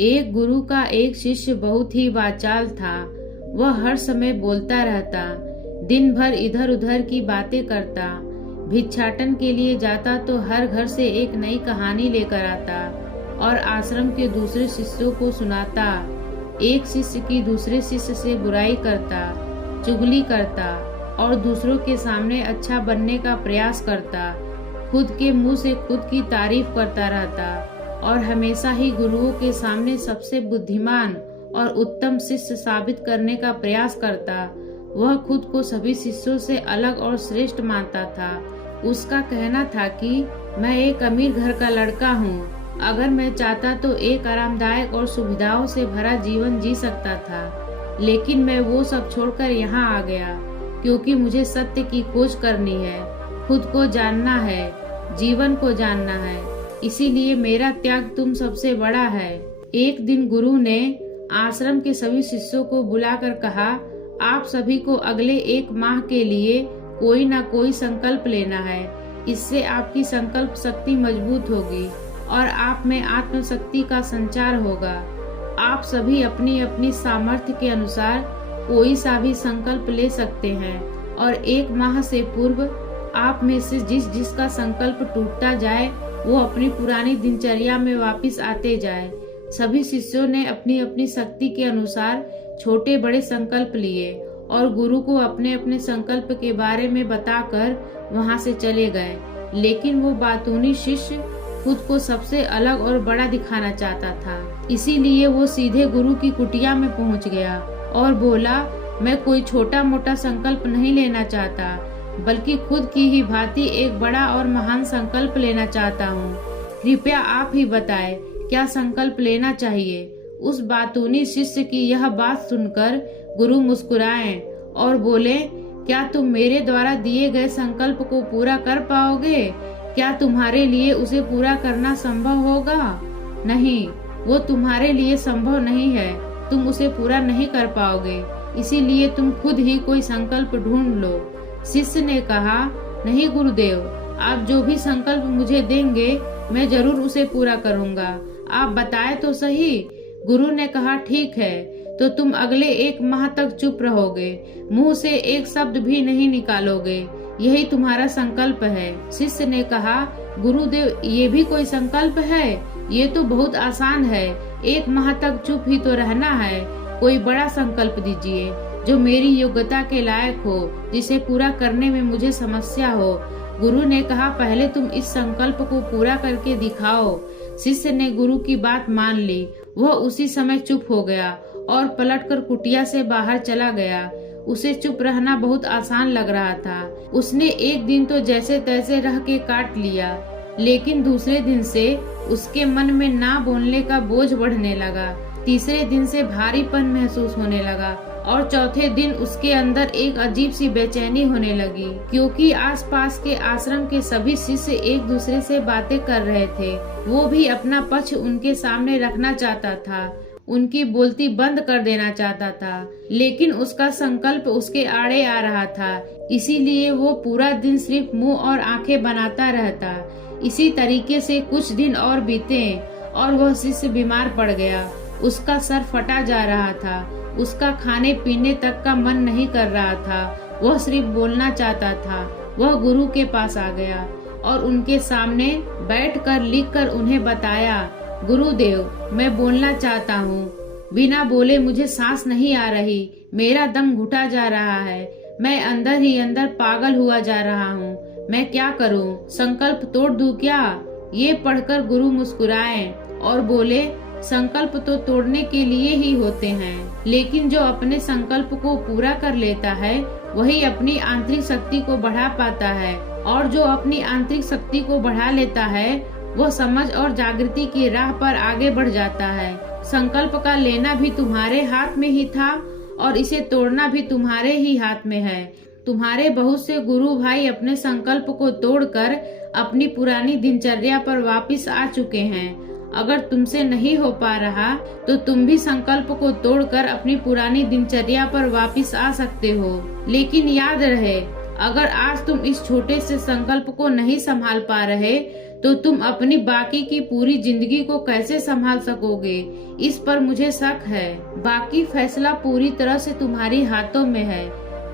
एक गुरु का एक शिष्य बहुत ही वाचाल था। वह हर समय बोलता रहता, दिन भर इधर उधर की बातें करता। भिक्षाटन के लिए जाता तो हर घर से एक नई कहानी लेकर आता और आश्रम के दूसरे शिष्यों को सुनाता। एक शिष्य की दूसरे शिष्य से बुराई करता, चुगली करता और दूसरों के सामने अच्छा बनने का प्रयास करता। खुद के मुंह से खुद की तारीफ करता रहता और हमेशा ही गुरुओं के सामने सबसे बुद्धिमान और उत्तम शिष्य साबित करने का प्रयास करता। वह खुद को सभी शिष्यों से अलग और श्रेष्ठ मानता था। उसका कहना था कि मैं एक अमीर घर का लड़का हूँ। अगर मैं चाहता तो एक आरामदायक और सुविधाओं से भरा जीवन जी सकता था, लेकिन मैं वो सब छोड़कर यहाँ आ गया क्योंकि मुझे सत्य की खोज करनी है, खुद को जानना है, जीवन को जानना है। इसीलिए मेरा त्याग तुम सबसे बड़ा है। एक दिन गुरु ने आश्रम के सभी शिष्यों को बुलाकर कहा, आप सभी को अगले 1 माह के लिए कोई ना कोई संकल्प लेना है। इससे आपकी संकल्प शक्ति मजबूत होगी और आप में आत्मशक्ति का संचार होगा। आप सभी अपनी अपनी सामर्थ्य के अनुसार कोई सा भी संकल्प ले सकते हैं और 1 माह से पूर्व आप में से जिसका संकल्प टूटता जाए वो अपनी पुरानी दिनचर्या में वापस आते जाए। सभी शिष्यों ने अपनी अपनी शक्ति के अनुसार छोटे बड़े संकल्प लिए और गुरु को अपने अपने संकल्प के बारे में बताकर वहां से चले गए। लेकिन वो बातूनी शिष्य खुद को सबसे अलग और बड़ा दिखाना चाहता था। इसीलिए वो सीधे गुरु की कुटिया में पहुंच गया और बोला, मैं कोई छोटा मोटा संकल्प नहीं लेना चाहता, बल्कि खुद की ही भांति एक बड़ा और महान संकल्प लेना चाहता हूँ। कृपया आप ही बताएं, क्या संकल्प लेना चाहिए। उस बातूनी शिष्य की यह बात सुनकर गुरु मुस्कुराए और बोले, क्या तुम मेरे द्वारा दिए गए संकल्प को पूरा कर पाओगे? क्या तुम्हारे लिए उसे पूरा करना संभव होगा? नहीं, वो तुम्हारे लिए संभव नहीं है। तुम उसे पूरा नहीं कर पाओगे, इसीलिए तुम खुद ही कोई संकल्प ढूंढ लो। शिष्य ने कहा, नहीं गुरुदेव, आप जो भी संकल्प मुझे देंगे मैं जरूर उसे पूरा करूंगा। आप बताए तो सही। गुरु ने कहा, ठीक है, तो तुम अगले 1 माह तक चुप रहोगे, मुंह से एक शब्द भी नहीं निकालोगे। यही तुम्हारा संकल्प है। शिष्य ने कहा, गुरुदेव, ये भी कोई संकल्प है? ये तो बहुत आसान है। 1 माह तक चुप ही तो रहना है। कोई बड़ा संकल्प दीजिए जो मेरी योग्यता के लायक हो, जिसे पूरा करने में मुझे समस्या हो। गुरु ने कहा, पहले तुम इस संकल्प को पूरा करके दिखाओ। शिष्य ने गुरु की बात मान ली। वह उसी समय चुप हो गया और पलटकर कुटिया से बाहर चला गया। उसे चुप रहना बहुत आसान लग रहा था। उसने एक दिन तो जैसे तैसे रह के काट लिया, लेकिन दूसरे दिन से उसके मन में ना बोलने का बोझ बढ़ने लगा। तीसरे दिन से भारीपन महसूस होने लगा और चौथे दिन उसके अंदर एक अजीब सी बेचैनी होने लगी, क्योंकि आसपास के आश्रम के सभी शिष्य एक दूसरे से बातें कर रहे थे। वो भी अपना पक्ष उनके सामने रखना चाहता था, उनकी बोलती बंद कर देना चाहता था, लेकिन उसका संकल्प उसके आड़े आ रहा था। इसीलिए वो पूरा दिन सिर्फ मुंह और आंखें बनाता रहता। इसी तरीके से कुछ दिन और बीते और वह शिष्य बीमार पड़ गया। उसका सर फटा जा रहा था। उसका खाने पीने तक का मन नहीं कर रहा था। वह सिर्फ बोलना चाहता था। वह गुरु के पास आ गया और उनके सामने बैठकर लिखकर उन्हें बताया, गुरुदेव, मैं बोलना चाहता हूँ। बिना बोले मुझे सांस नहीं आ रही। मेरा दम घुटा जा रहा है। मैं अंदर ही अंदर पागल हुआ जा रहा हूँ। मैं क्या करूँ? संकल्प तोड़ दूं क्या? ये पढ़कर गुरु मुस्कुराए और बोले, संकल्प तो तोड़ने के लिए ही होते हैं, लेकिन जो अपने संकल्प को पूरा कर लेता है वही अपनी आंतरिक शक्ति को बढ़ा पाता है, और जो अपनी आंतरिक शक्ति को बढ़ा लेता है वो समझ और जागृति की राह पर आगे बढ़ जाता है। संकल्प का लेना भी तुम्हारे हाथ में ही था और इसे तोड़ना भी तुम्हारे ही हाथ में है। तुम्हारे बहुत से गुरु भाई अपने संकल्प को तोड़कर अपनी पुरानी दिनचर्या पर वापस आ चुके हैं। अगर तुमसे नहीं हो पा रहा तो तुम भी संकल्प को तोड़कर अपनी पुरानी दिनचर्या पर वापस आ सकते हो। लेकिन याद रहे, अगर आज तुम इस छोटे से संकल्प को नहीं संभाल पा रहे तो तुम अपनी बाकी की पूरी जिंदगी को कैसे संभाल सकोगे, इस पर मुझे शक है। बाकी फैसला पूरी तरह से तुम्हारी हाथों में है।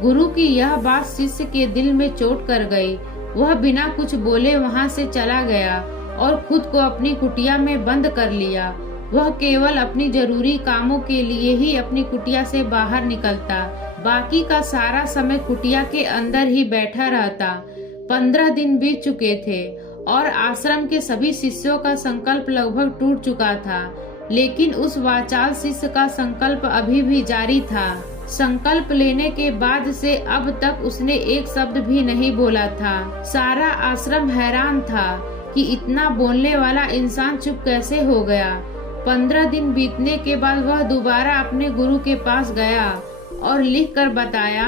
गुरु की यह बात शिष्य के दिल में चोट कर गई। वह बिना कुछ बोले वहां से चला गया और खुद को अपनी कुटिया में बंद कर लिया। वह केवल अपनी जरूरी कामों के लिए ही अपनी कुटिया से बाहर निकलता, बाकी का सारा समय कुटिया के अंदर ही बैठा रहता। 15 दिन बीत चुके थे और आश्रम के सभी शिष्यों का संकल्प लगभग टूट चुका था, लेकिन उस वाचाल शिष्य का संकल्प अभी भी जारी था। संकल्प लेने के बाद से अब तक उसने एक शब्द भी नहीं बोला था। सारा आश्रम हैरान था कि इतना बोलने वाला इंसान चुप कैसे हो गया। 15 दिन बीतने के बाद वह दोबारा अपने गुरु के पास गया और लिख कर बताया,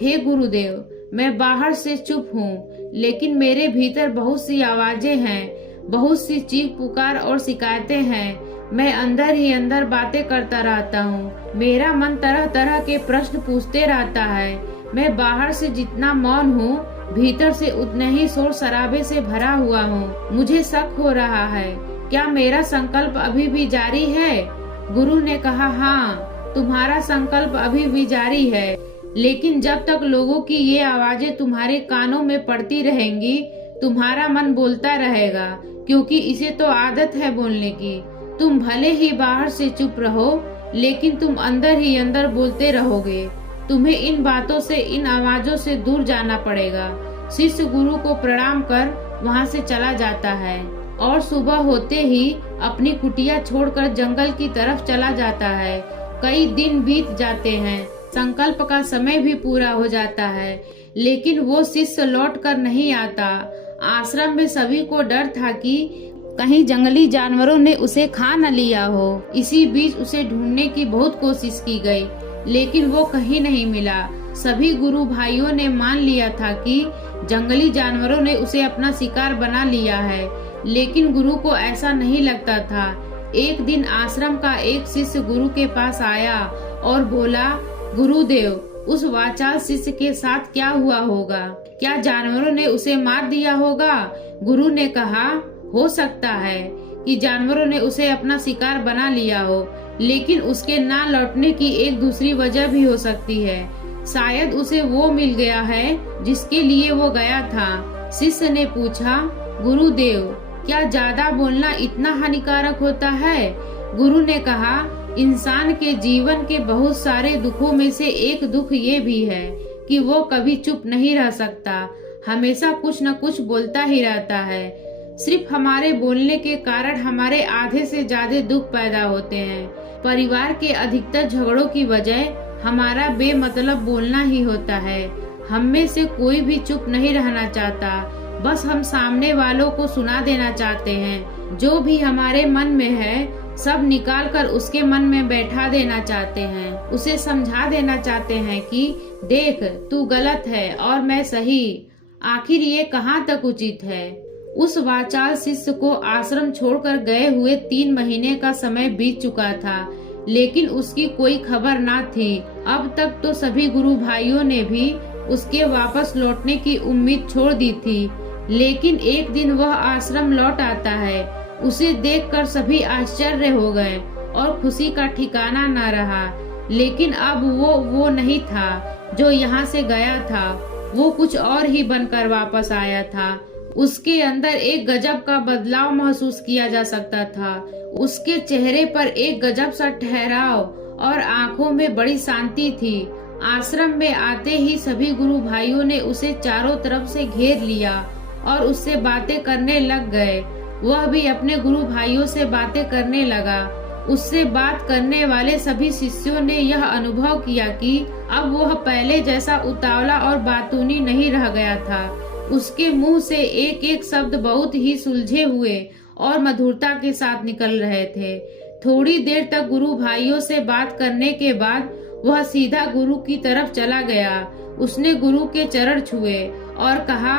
हे गुरुदेव, मैं बाहर से चुप हूँ, लेकिन मेरे भीतर बहुत सी आवाजें हैं, बहुत सी चीख पुकार और शिकायतें हैं। मैं अंदर ही अंदर बातें करता रहता हूँ। मेरा मन तरह तरह के प्रश्न पूछते रहता है। मैं बाहर से जितना मौन हूँ, भीतर से उतने ही शोर शराबे से भरा हुआ हूँ। मुझे शक हो रहा है, क्या मेरा संकल्प अभी भी जारी है? गुरु ने कहा, हाँ, तुम्हारा संकल्प अभी भी जारी है, लेकिन जब तक लोगों की ये आवाजें तुम्हारे कानों में पड़ती रहेंगी, तुम्हारा मन बोलता रहेगा, क्योंकि इसे तो आदत है बोलने की। तुम भले ही बाहर से चुप रहो, लेकिन तुम अंदर ही अंदर बोलते रहोगे। तुम्हें इन बातों से, इन आवाजों से दूर जाना पड़ेगा। शिष्य गुरु को प्रणाम कर वहां से चला जाता है और सुबह होते ही अपनी कुटिया छोड़कर जंगल की तरफ चला जाता है। कई दिन बीत जाते हैं, संकल्प का समय भी पूरा हो जाता है, लेकिन वो शिष्य लौट कर नहीं आता। आश्रम में सभी को डर था कि कहीं जंगली जानवरों ने उसे खा न लिया हो। इसी बीच उसे ढूंढने की बहुत कोशिश की गई, लेकिन वो कहीं नहीं मिला। सभी गुरु भाइयों ने मान लिया था कि जंगली जानवरों ने उसे अपना शिकार बना लिया है, लेकिन गुरु को ऐसा नहीं लगता था। एक दिन आश्रम का एक शिष्य गुरु के पास आया और बोला, गुरुदेव, उस वाचाल शिष्य के साथ क्या हुआ होगा? क्या जानवरों ने उसे मार दिया होगा? गुरु ने कहा, हो सकता है कि जानवरों ने उसे अपना शिकार बना लिया हो, लेकिन उसके ना लौटने की एक दूसरी वजह भी हो सकती है। शायद उसे वो मिल गया है जिसके लिए वो गया था। शिष्य ने पूछा, गुरुदेव, क्या ज्यादा बोलना इतना हानिकारक होता है? गुरु ने कहा, इंसान के जीवन के बहुत सारे दुखों में से एक दुख ये भी है कि वो कभी चुप नहीं रह सकता, हमेशा कुछ न कुछ बोलता ही रहता है। सिर्फ हमारे बोलने के कारण हमारे आधे से ज्यादा दुख पैदा होते हैं। परिवार के अधिकतर झगड़ों की वजह हमारा बेमतलब बोलना ही होता है। हम में से कोई भी चुप नहीं रहना चाहता, बस हम सामने वालों को सुना देना चाहते हैं। जो भी हमारे मन में है सब निकाल कर उसके मन में बैठा देना चाहते हैं। उसे समझा देना चाहते हैं कि देख, तू गलत है और मैं सही। आखिर ये कहाँ तक उचित है? उस वाचाल शिष्य को आश्रम छोड़कर गए हुए 3 महीने का समय बीत चुका था, लेकिन उसकी कोई खबर ना थी। अब तक तो सभी गुरु भाइयों ने भी उसके वापस लौटने की उम्मीद छोड़ दी थी, लेकिन एक दिन वह आश्रम लौट आता है। उसे देखकर सभी आश्चर्य हो गए और खुशी का ठिकाना न रहा। लेकिन अब वो नहीं था जो यहाँ से गया था, वो कुछ और ही बनकर वापस आया था। उसके अंदर एक गजब का बदलाव महसूस किया जा सकता था। उसके चेहरे पर एक गजब सा ठहराव और आंखों में बड़ी शांति थी। आश्रम में आते ही सभी गुरु भाइयों ने उसे चारों तरफ से घेर लिया और उससे बातें करने लग गए। वह भी अपने गुरु भाइयों से बातें करने लगा। उससे बात करने वाले सभी शिष्यों ने यह अनुभव किया कि अब वह पहले जैसा उतावला और बातूनी नहीं रह गया था। उसके मुंह से एक एक शब्द बहुत ही सुलझे हुए और मधुरता के साथ निकल रहे थे। थोड़ी देर तक गुरु भाइयों से बात करने के बाद वह सीधा गुरु की तरफ चला गया। उसने गुरु के चरण छुए और कहा,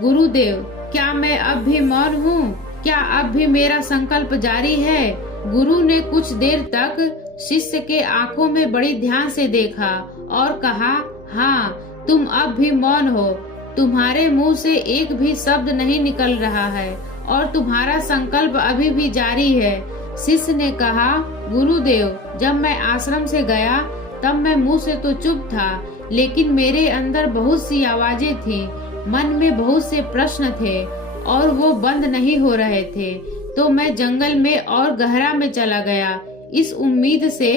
गुरुदेव, क्या मैं अब भी मौन हूँ? क्या अब भी मेरा संकल्प जारी है? गुरु ने कुछ देर तक शिष्य के आंखों में बड़ी ध्यान से देखा और कहा, हाँ, तुम अब भी मौन हो। तुम्हारे मुंह से एक भी शब्द नहीं निकल रहा है और तुम्हारा संकल्प अभी भी जारी है। शिष्य ने कहा, गुरुदेव, जब मैं आश्रम से गया तब मैं मुंह से तो चुप था, लेकिन मेरे अंदर बहुत सी आवाजें थी, मन में बहुत से प्रश्न थे और वो बंद नहीं हो रहे थे। तो मैं जंगल में और गहरा में चला गया, इस उम्मीद से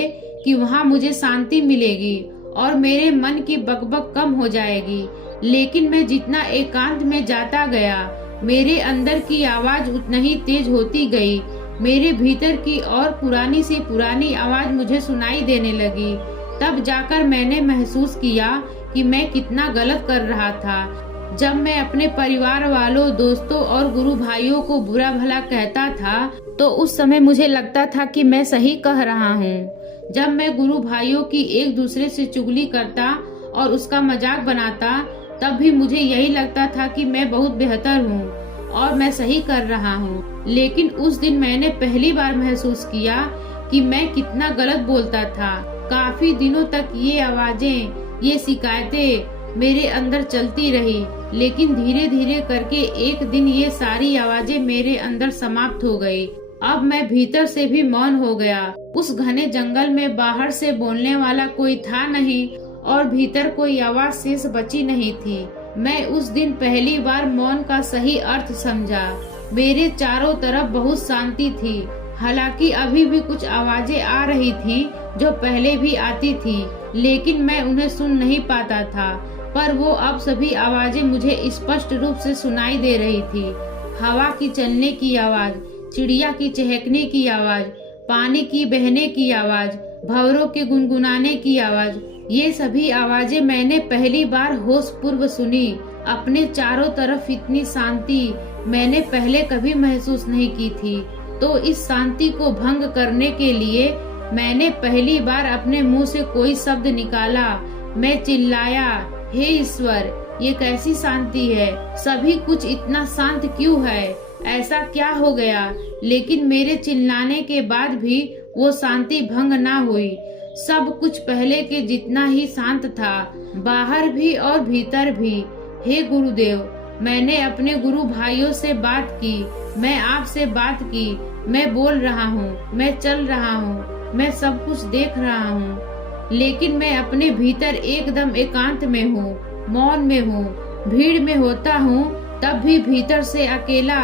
कि वहाँ मुझे शांति मिलेगी और मेरे मन की बकबक कम हो जाएगी। लेकिन मैं जितना एकांत में जाता गया, मेरे अंदर की आवाज उतना ही तेज होती गई। मेरे भीतर की और पुरानी सी पुरानी आवाज मुझे सुनाई देने लगी। तब जाकर मैंने महसूस किया कि मैं कितना गलत कर रहा था। जब मैं अपने परिवार वालों, दोस्तों और गुरु भाइयों को बुरा भला कहता था तो उस समय मुझे लगता था कि मैं सही कह रहा हूँ। जब मैं गुरु भाइयों की एक दूसरे से चुगली करता और उसका मजाक बनाता, तब भी मुझे यही लगता था कि मैं बहुत बेहतर हूँ और मैं सही कर रहा हूँ। लेकिन उस दिन मैंने पहली बार महसूस किया कि मैं कितना गलत बोलता था। काफी दिनों तक ये आवाजें, ये शिकायतें मेरे अंदर चलती रही, लेकिन धीरे धीरे करके एक दिन ये सारी आवाजें मेरे अंदर समाप्त हो गई। अब मैं भीतर से भी मौन हो गया। उस घने जंगल में बाहर से बोलने वाला कोई था नहीं और भीतर कोई आवाज शेष बची नहीं थी। मैं उस दिन पहली बार मौन का सही अर्थ समझा। मेरे चारों तरफ बहुत शांति थी। हालांकि अभी भी कुछ आवाजें आ रही थीं जो पहले भी आती थी, लेकिन मैं उन्हें सुन नहीं पाता था। पर वो अब सभी आवाजें मुझे स्पष्ट रूप से सुनाई दे रही थी। हवा की चलने की आवाज, चिड़िया की चहकने की आवाज, पानी की बहने की आवाज, भंवरों के गुनगुनाने की आवाज, ये सभी आवाजें मैंने पहली बार होश पूर्व सुनी। अपने चारों तरफ इतनी शांति मैंने पहले कभी महसूस नहीं की थी। तो इस शांति को भंग करने के लिए मैंने पहली बार अपने मुंह से कोई शब्द निकाला। मैं चिल्लाया, हे ईश्वर, ये कैसी शांति है? सभी कुछ इतना शांत क्यों है? ऐसा क्या हो गया? लेकिन मेरे चिल्लाने के बाद भी वो शांति भंग ना हुई। सब कुछ पहले के जितना ही शांत था, बाहर भी और भीतर भी। हे गुरुदेव, मैंने अपने गुरु भाइयों से बात की, मैं आपसे बात की, मैं बोल रहा हूँ, मैं चल रहा हूँ, मैं सब कुछ देख रहा हूँ, लेकिन मैं अपने भीतर एकदम एकांत में हूँ, मौन में हूँ। भीड़ में होता हूँ तब भी भीतर से अकेला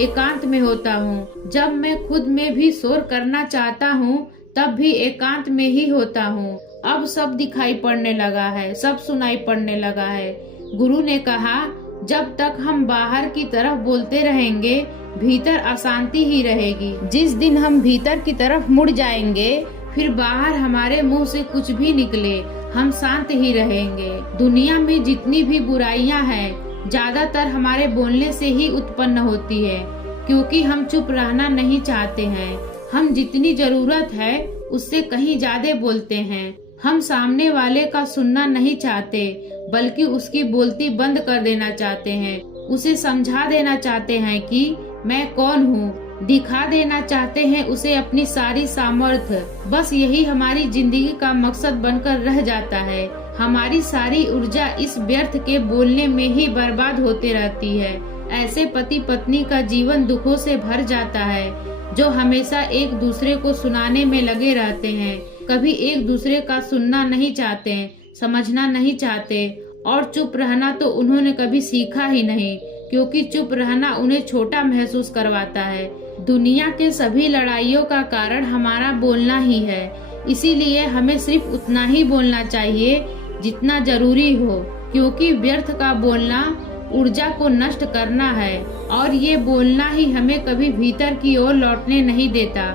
एकांत में होता हूँ। जब मैं खुद में भी शोर करना चाहता हूँ तब भी एकांत में ही होता हूँ। अब सब दिखाई पड़ने लगा है, सब सुनाई पड़ने लगा है। गुरु ने कहा, जब तक हम बाहर की तरफ बोलते रहेंगे, भीतर अशांति ही रहेगी। जिस दिन हम भीतर की तरफ मुड़ जाएंगे, फिर बाहर हमारे मुंह से कुछ भी निकले, हम शांत ही रहेंगे। दुनिया में जितनी भी बुराइयां हैं, ज्यादातर हमारे बोलने से ही उत्पन्न होती है, क्योंकि हम चुप रहना नहीं चाहते हैं। हम जितनी जरूरत है उससे कहीं ज्यादा बोलते हैं। हम सामने वाले का सुनना नहीं चाहते, बल्कि उसकी बोलती बंद कर देना चाहते हैं। उसे समझा देना चाहते हैं कि मैं कौन हूँ, दिखा देना चाहते हैं उसे अपनी सारी सामर्थ्य। बस यही हमारी जिंदगी का मकसद बनकर रह जाता है। हमारी सारी ऊर्जा इस व्यर्थ के बोलने में ही बर्बाद होते रहती है। ऐसे पति पत्नी का जीवन दुखों से भर जाता है, जो हमेशा एक दूसरे को सुनाने में लगे रहते हैं, कभी एक दूसरे का सुनना नहीं चाहते, समझना नहीं चाहते, और चुप रहना तो उन्होंने कभी सीखा ही नहीं, क्योंकि चुप रहना उन्हें छोटा महसूस करवाता है। दुनिया के सभी लड़ाइयों का कारण हमारा बोलना ही है। इसीलिए हमें सिर्फ उतना ही बोलना चाहिए जितना जरूरी हो, क्योंकि व्यर्थ का बोलना ऊर्जा को नष्ट करना है, और ये बोलना ही हमें कभी भीतर की ओर लौटने नहीं देता,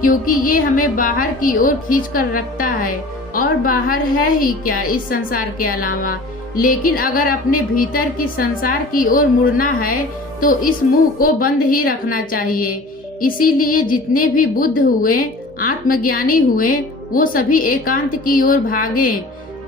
क्योंकि ये हमें बाहर की ओर खींच कर रखता है। और बाहर है ही क्या इस संसार के अलावा। लेकिन अगर अपने भीतर की संसार की ओर मुड़ना है तो इस मुंह को बंद ही रखना चाहिए। इसीलिए जितने भी बुद्ध हुए, आत्मज्ञानी हुए, वो सभी एकांत की ओर भागे,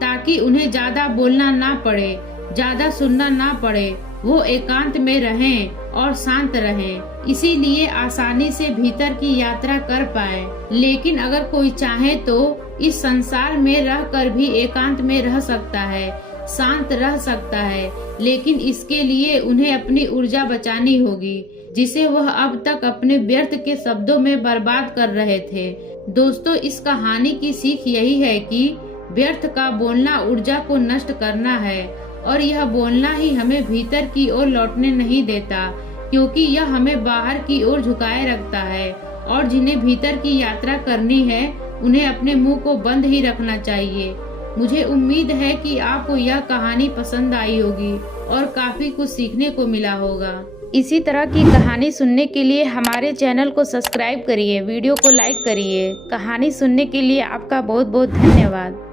ताकि उन्हें ज्यादा बोलना ना पड़े, ज्यादा सुनना ना पड़े। वो एकांत में रहें और शांत रहें, इसीलिए आसानी से भीतर की यात्रा कर पाए। लेकिन अगर कोई चाहे तो इस संसार में रहकर भी एकांत में रह सकता है, शांत रह सकता है, लेकिन इसके लिए उन्हें अपनी ऊर्जा बचानी होगी। जिसे वह अब तक अपने व्यर्थ के शब्दों में बर्बाद कर रहे थे। दोस्तों, इस कहानी की सीख यही है कि व्यर्थ का बोलना ऊर्जा को नष्ट करना है और यह बोलना ही हमें भीतर की ओर लौटने नहीं देता, क्योंकि यह हमें बाहर की ओर झुकाए रखता है और जिन्हें भीतर की यात्रा करनी है उन्हें अपने मुंह को बंद ही रखना चाहिए। मुझे उम्मीद है कि आपको यह कहानी पसंद आई होगी और काफी कुछ सीखने को मिला होगा। इसी तरह की कहानी सुनने के लिए हमारे चैनल को सब्सक्राइब करिए, वीडियो को लाइक करिए। कहानी सुनने के लिए आपका बहुत बहुत धन्यवाद।